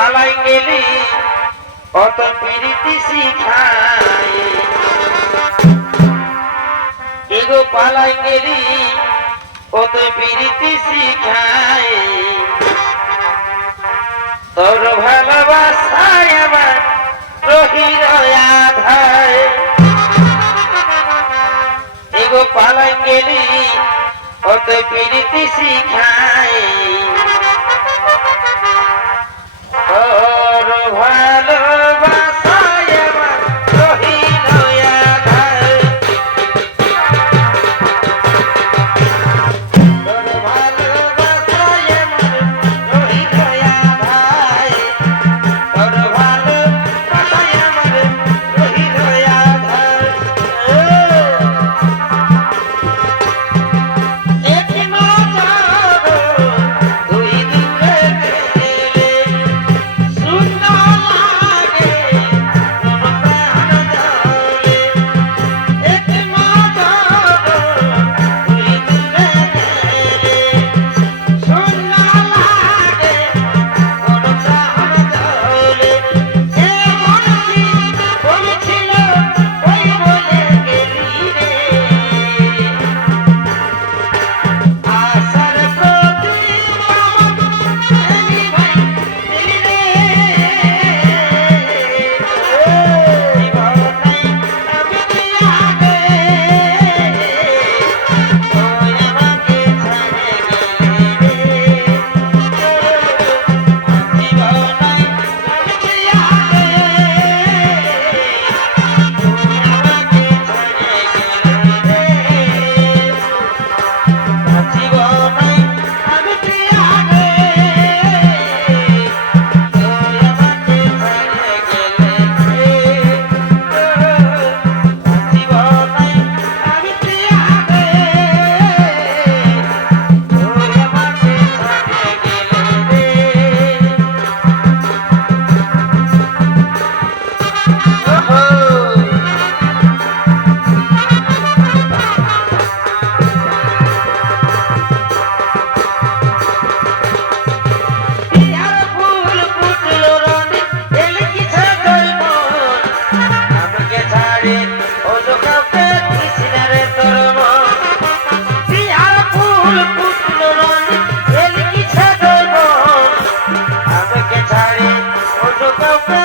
পালাই গেলি, অত পিরিতি শিখায় এগো পালাই গেলি, অত পিরিতি শিখায় তোর ভালোবাসায় আমার আধায় এগো পালাই গেলি, অত পিরিতি শিখায় তোর help.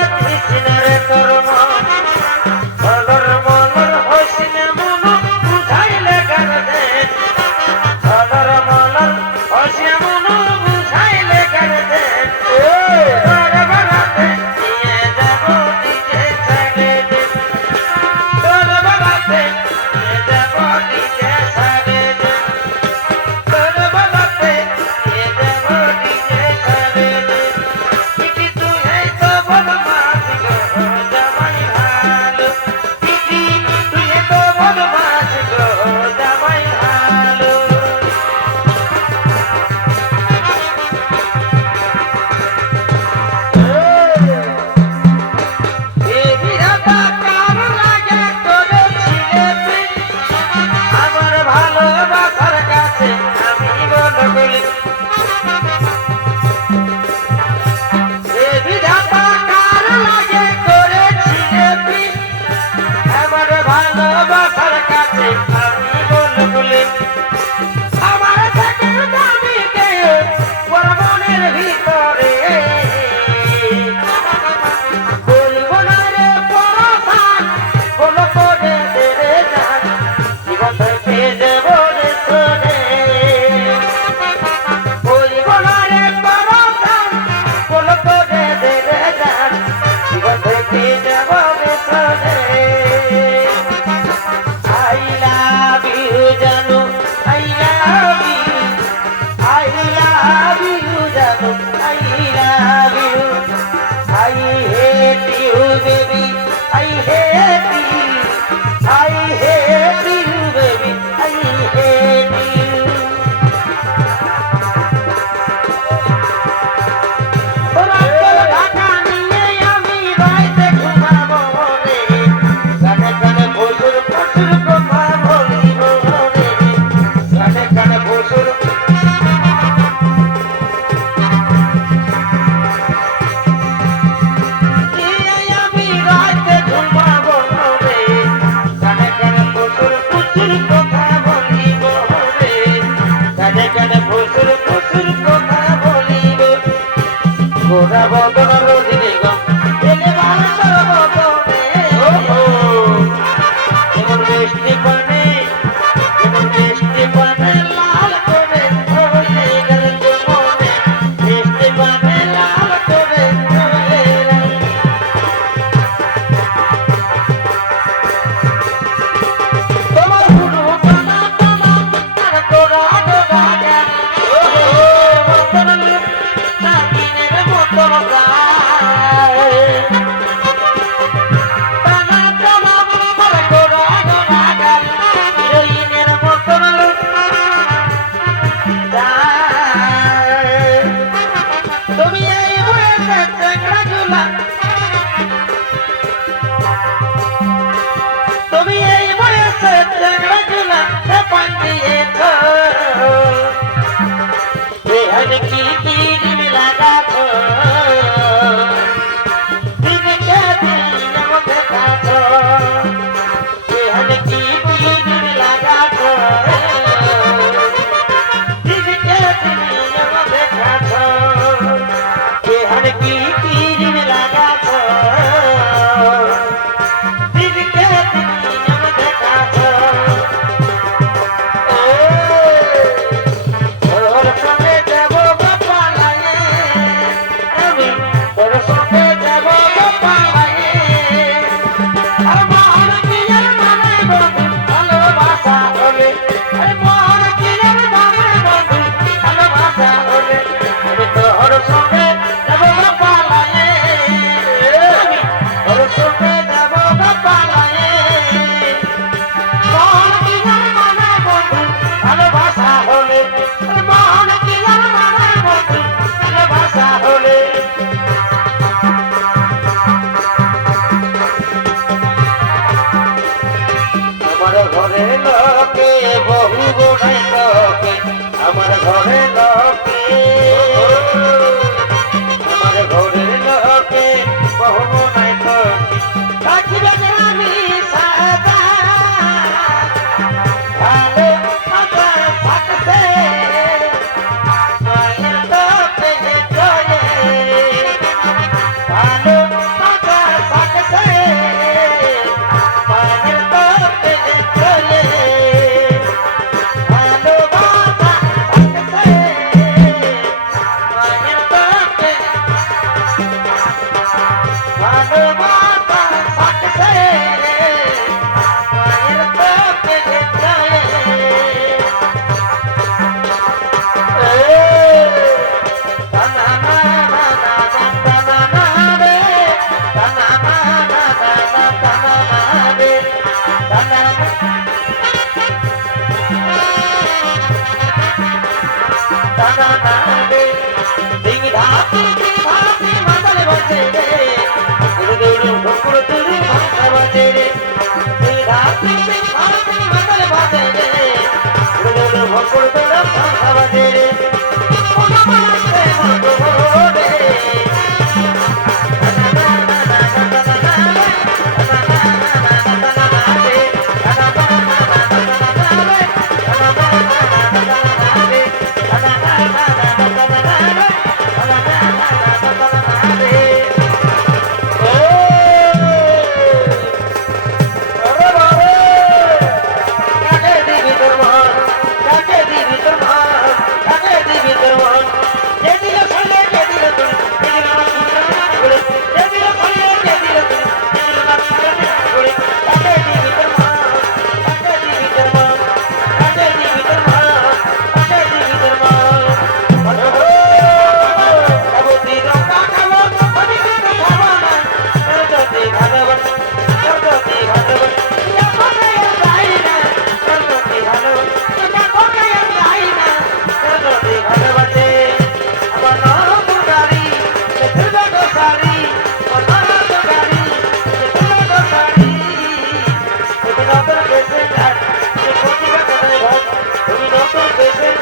ভক্ত তোরা ভাবা রে নতুন দেশে যান সে প্রতিভা কোথায় ভাই তুমি নতুন দেশে